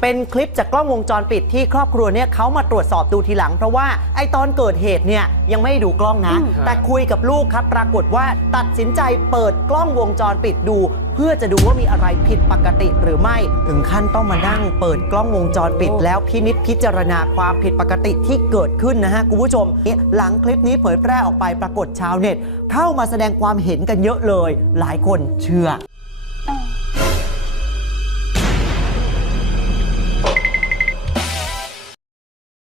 เป็นคลิปจากกล้องวงจรปิดที่ครอบครัวเนี่ยเขามาตรวจสอบดูทีหลังเพราะว่าไอ้ตอนเกิดเหตุเนี่ยยังไม่ได้ดูกล้องนะแต่คุยกับลูกครับปรากฏว่าตัดสินใจเปิดกล้องวงจรปิดดูเพื่อจะดูว่ามีอะไรผิดปกติหรือไม่ถึงขั้นต้องมานั่งเปิดกล้องวงจรปิดแล้วพินิจพิจารณาความผิดปกติที่เกิดขึ้นนะฮะคุณผู้ชมหลังคลิปนี้เผยแพร่ออกไปปรากฏชาวเน็ตเข้ามาแสดงความเห็นกันเยอะเลยหลายคนเชื่อ